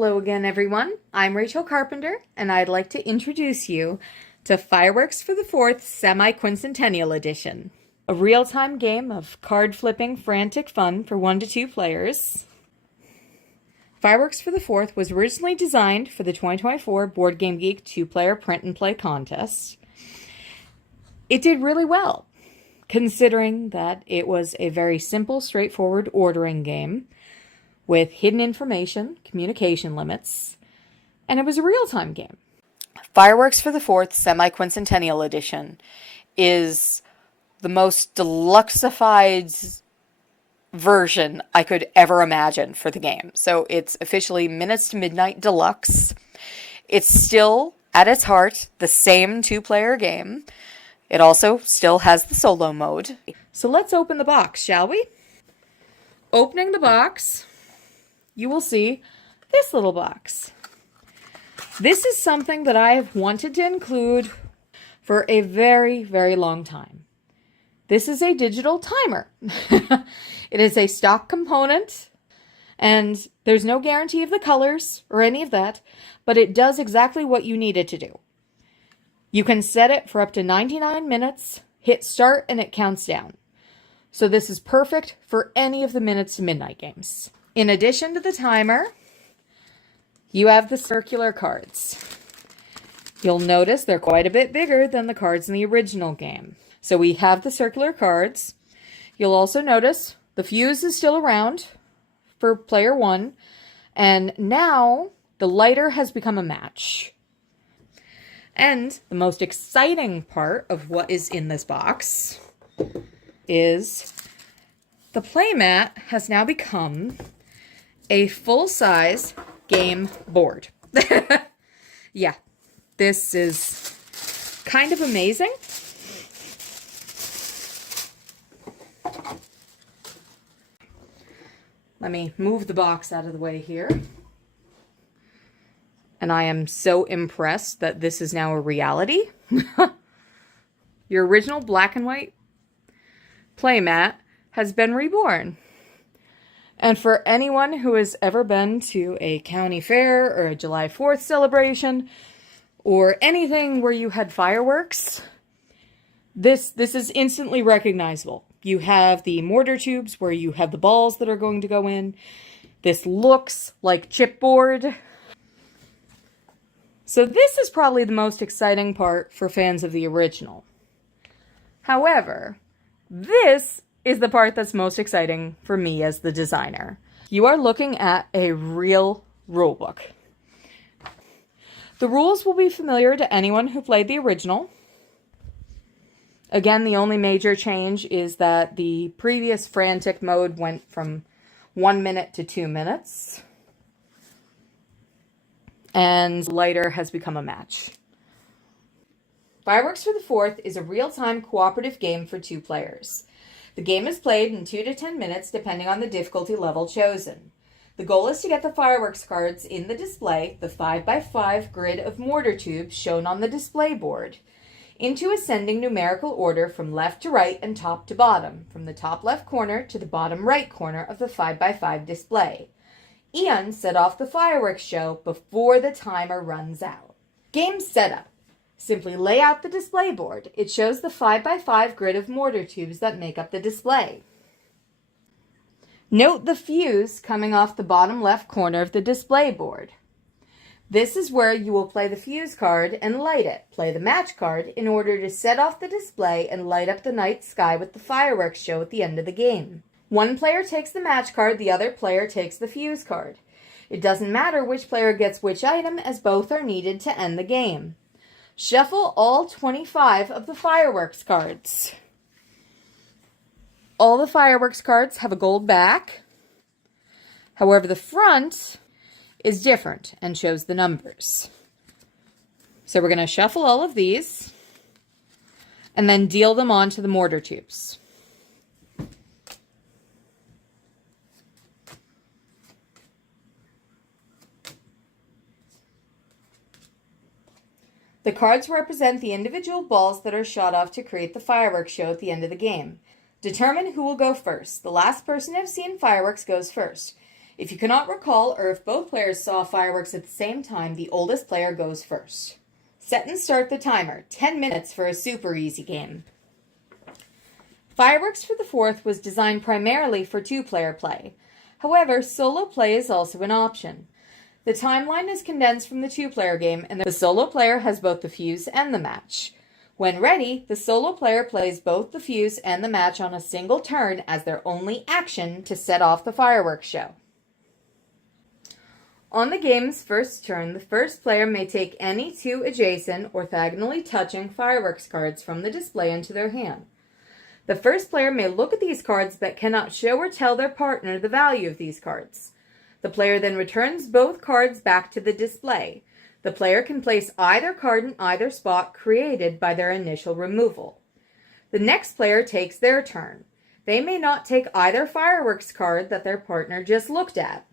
Hello again, everyone. I'm Rachel Carpenter, and I'd like to introduce you to Fireworks for the 4th Semiquincentennial Edition, a real-time game of card-flipping frantic fun for 1 to 2 players. Fireworks for the 4th was originally designed for the 2024 Board Game Geek 2-player print-and-play contest. It did really well, considering that it was a very simple, straightforward ordering game with hidden information, communication limits, and it was a real-time game. Fireworks for the 4th Semiquincentennial Edition is the most deluxeified version I could ever imagine for the game. So it's officially Minutes to Midnight Deluxe. It's still, at its heart, the same 2-player game. It also still has the solo mode. So let's open the box, shall we? Opening the box, you will see this little box. This is something that I have wanted to include for a very, very long time. This is a digital timer. It is a stock component, and there's no guarantee of the colors or any of that, but it does exactly what you need it to do. You can set it for up to 99 minutes, hit start, and it counts down. So this is perfect for any of the Minutes to Midnight games. In addition to the timer, you have the circular cards. You'll notice they're quite a bit bigger than the cards in the original game. So we have the circular cards. You'll also notice the fuse is still around for player 1, and now the lighter has become a match. And the most exciting part of what is in this box is the playmat has now become a full-size game board. Yeah, this is kind of amazing. Let me move the box out of the way here. And I am so impressed that this is now a reality. Your original black and white playmat has been reborn. And for anyone who has ever been to a county fair or a July 4th celebration or anything where you had fireworks, this is instantly recognizable. You have the mortar tubes where you have the balls that are going to go in. This looks like chipboard. So this is probably the most exciting part for fans of the original. However, this is the part that's most exciting for me as the designer. You are looking at a real rulebook. The rules will be familiar to anyone who played the original. Again, the only major change is that the previous frantic mode went from 1 minute to 2 minutes. And lighter has become a match. Fireworks for the 4th is a real-time cooperative game for 2 players. The game is played in 2 to 10 minutes depending on the difficulty level chosen. The goal is to get the fireworks cards in the display, the 5x5 grid of mortar tubes shown on the display board, into ascending numerical order from left to right and top to bottom, from the top left corner to the bottom right corner of the 5x5 display, and set off the fireworks show before the timer runs out. Game setup. Simply lay out the display board. It shows the 5x5 grid of mortar tubes that make up the display. Note the fuse coming off the bottom left corner of the display board. This is where you will play the fuse card and light it. Play the match card in order to set off the display and light up the night sky with the fireworks show at the end of the game. One player takes the match card, the other player takes the fuse card. It doesn't matter which player gets which item, as both are needed to end the game. Shuffle all 25 of the fireworks cards. All the fireworks cards have a gold back. However, the front is different and shows the numbers. So we're going to shuffle all of these and then deal them onto the mortar tubes. The cards represent the individual balls that are shot off to create the fireworks show at the end of the game. Determine who will go first. The last person to have seen fireworks goes first. If you cannot recall, or if both players saw fireworks at the same time, the oldest player goes first. Set and start the timer. 10 minutes for a super easy game. Fireworks for the 4th was designed primarily for 2-player play. However, solo play is also an option. The timeline is condensed from the 2-player game, and the solo player has both the fuse and the match. When ready, the solo player plays both the fuse and the match on a single turn as their only action to set off the fireworks show. On the game's first turn, the first player may take any 2 adjacent, orthogonally touching fireworks cards from the display into their hand. The first player may look at these cards but cannot show or tell their partner the value of these cards. The player then returns both cards back to the display. The player can place either card in either spot created by their initial removal. The next player takes their turn. They may not take either fireworks card that their partner just looked at.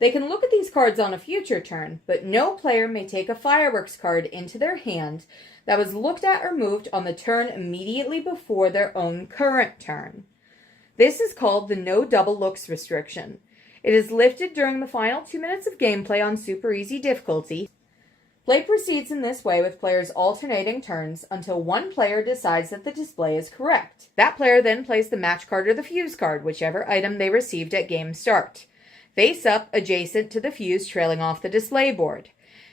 They can look at these cards on a future turn, but no player may take a fireworks card into their hand that was looked at or moved on the turn immediately before their own current turn. This is called the no double looks restriction. It is lifted during the final 2 minutes of gameplay on super easy difficulty. Play proceeds in this way with players alternating turns until one player decides that the display is correct. That player then plays the match card or the fuse card, whichever item they received at game start, face up adjacent to the fuse trailing off the display board.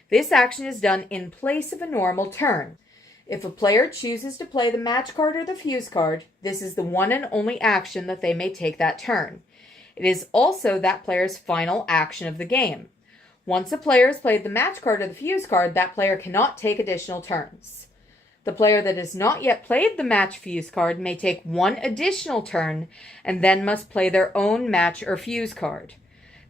This action is done in place of a normal turn. If a player chooses to play the match card or the fuse card, this is the one and only action that they may take that turn. It is also that player's final action of the game. Once a player has played the match card or the fuse card, that player cannot take additional turns. The player that has not yet played the match fuse card may take one additional turn and then must play their own match or fuse card.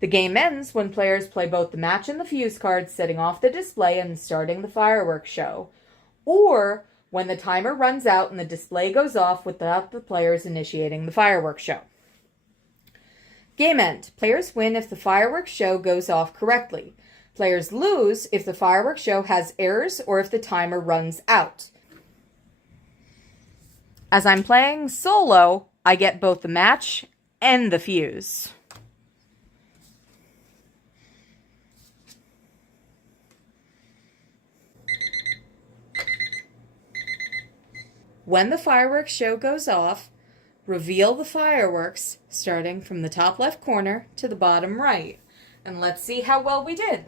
The game ends when players play both the match and the fuse cards, setting off the display and starting the fireworks show, or when the timer runs out and the display goes off without the players initiating the fireworks show. Game end. Players win if the fireworks show goes off correctly. Players lose if the fireworks show has errors or if the timer runs out. As I'm playing solo, I get both the match and the fuse. When the fireworks show goes off, reveal the fireworks starting from the top left corner to the bottom right. And let's see how well we did.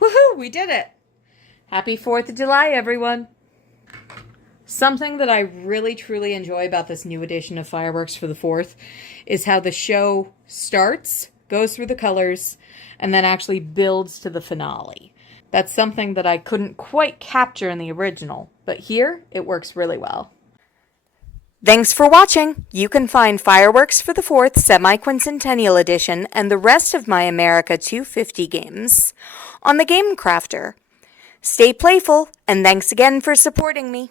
Woohoo! We did it! Happy 4th of July, everyone! Something that I really truly enjoy about this new edition of Fireworks for the 4th is how the show starts, goes through the colors, and then actually builds to the finale. That's something that I couldn't quite capture in the original, but here it works really well. Thanks for watching! You can find Fireworks for the 4th Semiquincentennial Edition and the rest of my America 250 games on the Game Crafter. Stay playful, and thanks again for supporting me.